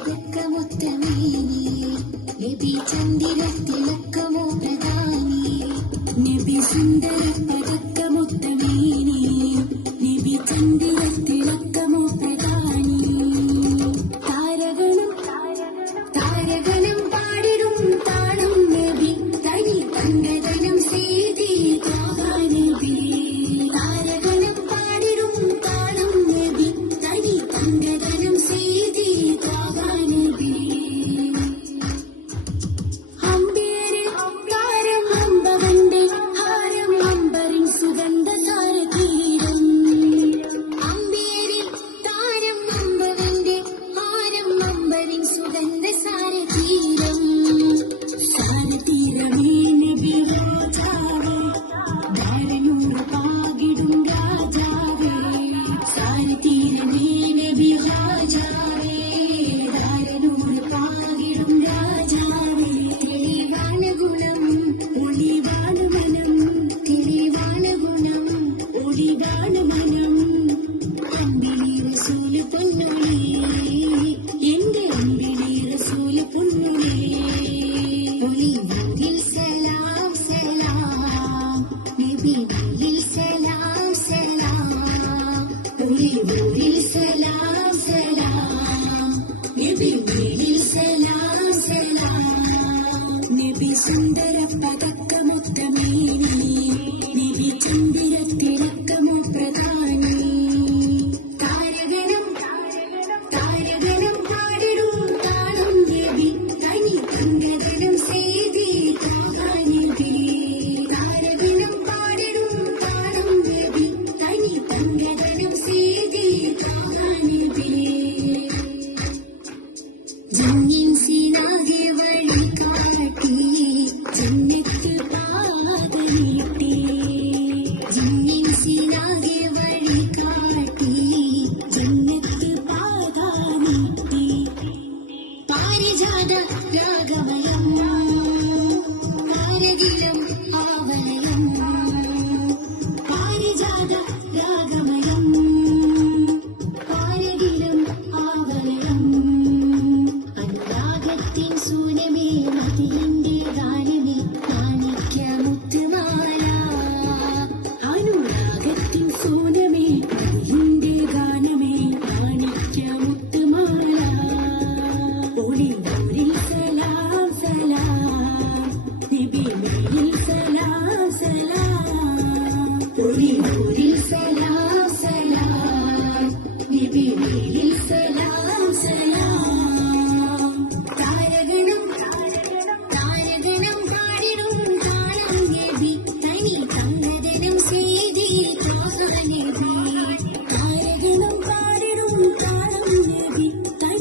പതക്കമൊത്തമേനി നബി ചന്ദിരത്തിളക്കമോ പ്രധാനി നബി സുന്ദര പതക്കമൊത്തമേനി നബി ചന്ദിരത്തിളക്കമോ പ്രധാനി താരകണം പാടിടും താണം നബി തനി തങ്കതനം സീതി നബി താരകണം പാടിടും താണം നബി തനി തങ്കതനം സീതി നബി അമ്പേരിൽ താരം അമ്പവന്റെ ഹാരം അമ്പറിൻ സുഗന്ധ സാരതീരം അമ്പേരിൽ താരം അമ്പവന്റെ ഹാരം അമ്പറിൻ സുഗന്ധ സാരതീരം സാരതീരമേ നബി രാജാവേ ധാരനൂറ് പാകിടും രാജാവേ സാരതീരമേ നബി രാജാവേ ധാരനൂറ് പാകിടും രാജാവേ തെളിവാന ഗുണം ഒളിവാന മനം തെളിവാന ഗുണം ഒളിവാന മനം അമ്പിളി റസൂല് പൊന്നുളി എന്റെ അമ്പിളി റസൂല് പൊന്നുളി ഒളിവതിൽ സലാം സലാം നബിയിൽ സലാം സലാം ഒളിവതിൽ സലാം സലാം നബിയിൽ സലാം സലാം നബി സുന്ദര പതക്കമൊത്തമേനി നബി ചന്ദിരത്തിളക്കമോ പ്രധാനി താരകണം പാടിടും താളം നബി തനി തങ്കതനം സേതി നബി താരകണം പാടിടും താളം നബി തനി തങ്കതനം സേതി നബി ജന്നിൻ സീനാകെ വഴി കാട്ടി ജന്നത്ത് പാതയിട്ടി ജന്നിൻ സീനാകെ വഴി കാട്ടി ജന്നത്ത് പാതാനിട്ടി പാരിജാത രാഗമയം പാരകിലം ആവലയം പാരിജാത രാഗമയം പാരകിലം ആവലയം അനുരാഗത്തിൻ സൂനമേ മതിയിന്റെ ഗാനമേ മാണിക്യമുത്തുമാല അനുരാഗത്തിൻ സൂനമേ മതിയിന്റെ ഗാനമേ മാണിക്യമുത്തുമാല ഒളിവൂരിൽ സലാം സലാം നബിയിൽ സലാം സലാം